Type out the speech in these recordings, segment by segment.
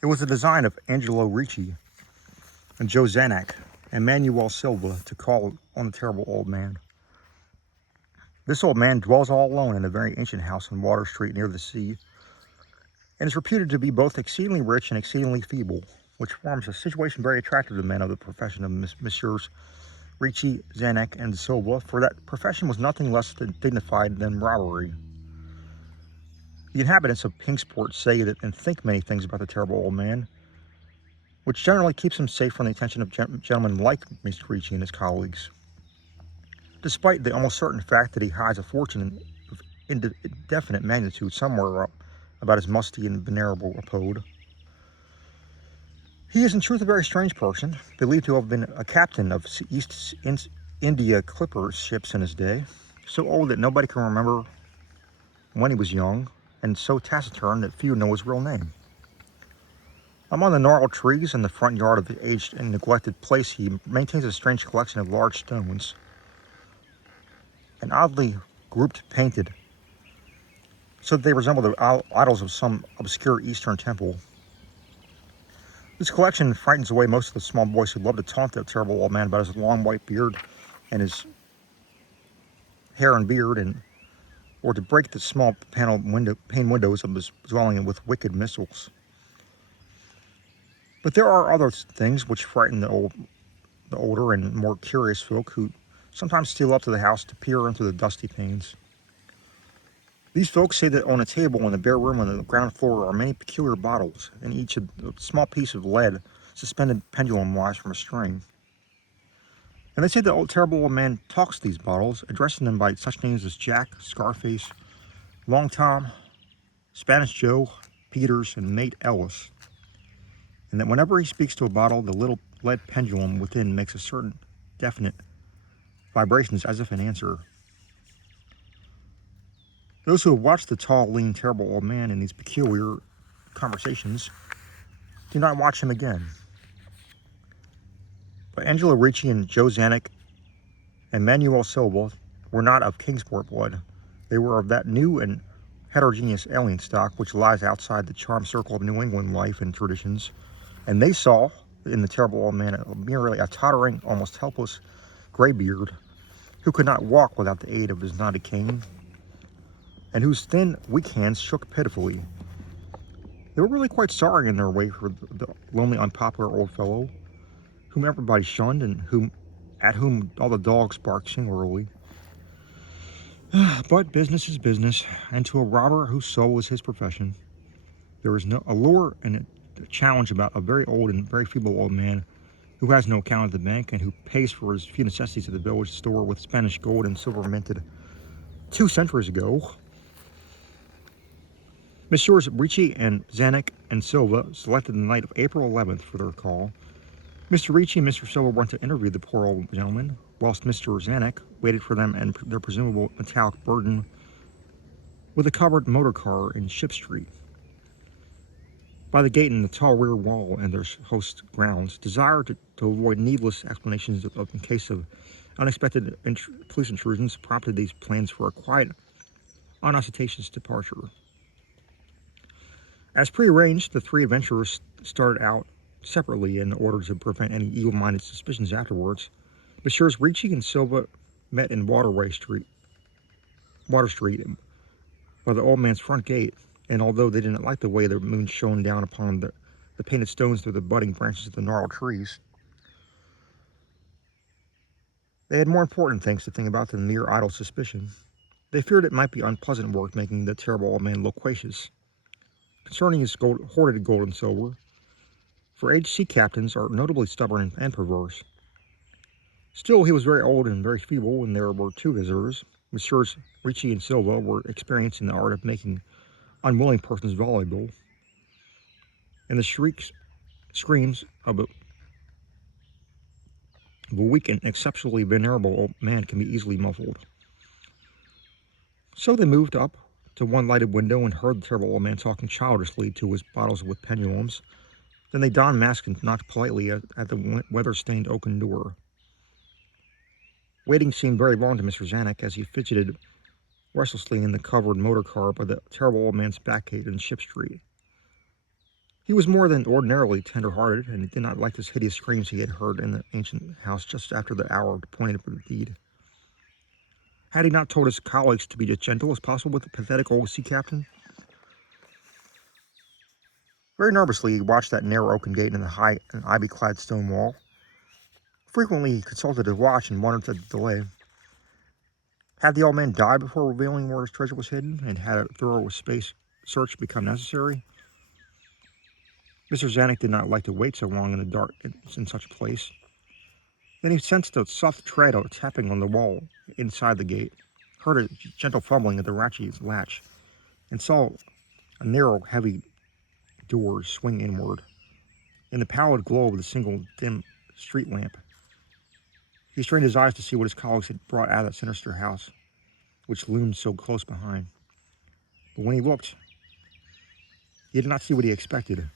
It was the design of Angelo Ricci and Joe Zanuck and Manuel Silva to call on the terrible old man. This old man dwells all alone in a very ancient house on Water Street near the sea, and is reputed to be both exceedingly rich and exceedingly feeble, which forms a situation very attractive to men of the profession of Messrs. Ricci, Zanuck, and Silva, for that profession was nothing less dignified than robbery. The inhabitants of Kingsport say that and think many things about the terrible old man, which generally keeps him safe from the attention of gentlemen like Mr. Ricci and his colleagues, despite the almost certain fact that he hides a fortune of indefinite magnitude somewhere about his musty and venerable abode. He is in truth a very strange person, believed to have been a captain of East India clipper ships in his day, so old that nobody can remember when he was young, and so taciturn that few know his real name. Among the gnarled trees in the front yard of the aged and neglected place, he maintains a strange collection of large stones, and oddly grouped, painted, so that they resemble the idols of some obscure Eastern temple. This collection frightens away most of the small boys who love to taunt that terrible old man about his long white beard and his hair and beard, or to break the small pane windows of his dwelling with wicked missiles. But there are other things which frighten the older and more curious folk who sometimes steal up to the house to peer into the dusty panes. These folks say that on a table in the bare room on the ground floor are many peculiar bottles, and each a small piece of lead suspended pendulum-wise from a string. And they say the terrible old man talks to these bottles, addressing them by such names as Jack, Scarface, Long Tom, Spanish Joe, Peters, and Mate Ellis, and that whenever he speaks to a bottle, the little lead pendulum within makes a certain definite vibrations as if in answer. Those who have watched the tall, lean, terrible old man in these peculiar conversations do not watch him again. But Angelo Ricci and Joe Zanuck and Manuel Silva were not of Kingsport blood. They were of that new and heterogeneous alien stock which lies outside the charmed circle of New England life and traditions, and they saw in the terrible old man merely a tottering, almost helpless graybeard who could not walk without the aid of his knotted cane, and whose thin, weak hands shook pitifully. They were really quite sorry in their way for the lonely, unpopular old fellow, whom everybody shunned and at whom all the dogs barked singularly. But business is business, and to a robber whose soul is his profession, there is no allure and a challenge about a very old and very feeble old man who has no account at the bank and who pays for his few necessities at the village store with Spanish gold and silver minted 2 centuries ago. Messrs. Ricci and Zanuck and Silva selected the night of April 11th for their call. Mr. Ricci and Mr. Silva went to interview the poor old gentleman, whilst Mr. Zanuck waited for them and their presumable metallic burden with a covered motor car in Ship Street. By the gate in the tall rear wall and their host's grounds, desired to avoid needless explanations in case of unexpected police intrusions, prompted these plans for a quiet, unostentatious departure. As prearranged, the 3 adventurers started out separately in order to prevent any evil-minded suspicions afterwards. Messrs. Ricci and Silva met in Water Street by the old man's front gate, and although they didn't like the way the moon shone down upon the painted stones through the budding branches of the gnarled trees, they had more important things to think about than mere idle suspicion. They feared it might be unpleasant work making the terrible old man loquacious concerning his hoarded gold and silver, for aged sea captains are notably stubborn and perverse. Still, he was very old and very feeble, and there were 2 visitors. Messrs. Ricci and Silva were experienced in the art of making unwilling persons voluble, and the screams of a weak and exceptionally venerable old man can be easily muffled. So they moved up to one lighted window and heard the terrible old man talking childishly to his bottles with pendulums. Then they donned masks and knocked politely at the weather-stained oaken door. Waiting seemed very long to Mr. Zanuck as he fidgeted restlessly in the covered motor car by the terrible old man's back gate in Ship Street. He was more than ordinarily tender-hearted, and did not like the hideous screams he had heard in the ancient house just after the hour appointed for the deed. Had he not told his colleagues to be as gentle as possible with the pathetic old sea captain? Very nervously, he watched that narrow oaken gate and the high and ivy-clad stone wall. Frequently, he consulted his watch and wondered at the delay. Had the old man died before revealing where his treasure was hidden, and had a thorough space search become necessary? Mr. Zanuck did not like to wait so long in the dark in such a place. Then he sensed a soft tread or tapping on the wall inside the gate, heard a gentle fumbling at the latch, and saw a narrow, heavy door swing inward. In the pallid glow of the single dim street lamp, he strained his eyes to see what his colleagues had brought out of that sinister house, which loomed so close behind. But when he looked, he did not see what he expected,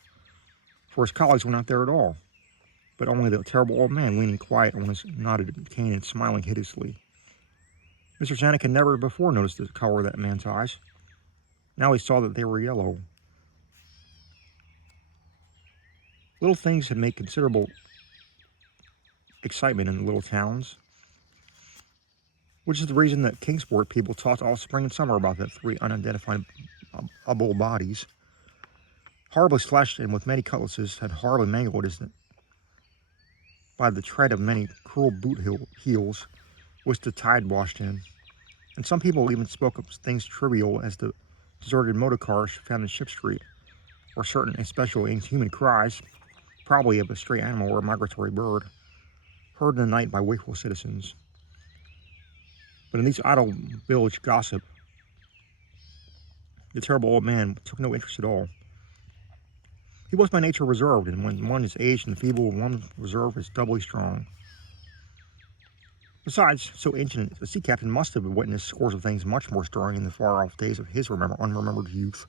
for his colleagues were not there at all, but only the terrible old man leaning quiet on his knotted cane and smiling hideously. Mr. Zanuck had never before noticed the color of that man's eyes. Now he saw that they were yellow. Little things had made considerable excitement in the little towns, which is the reason that Kingsport people talked all spring and summer about the three unidentifiable bodies, horribly slashed and with many cutlasses, had horribly mangled as by the tread of many cruel boot heels, which the tide washed in. And some people even spoke of things trivial as the deserted motor cars found in Ship Street, or certain especially inhuman cries, probably of a stray animal or a migratory bird, heard in the night by wakeful citizens. But in these idle village gossip, the terrible old man took no interest at all. He was by nature reserved, and when one is aged and feeble, one's reserve is doubly strong. Besides, so ancient a sea captain must have witnessed scores of things much more stirring in the far-off days of his unremembered youth.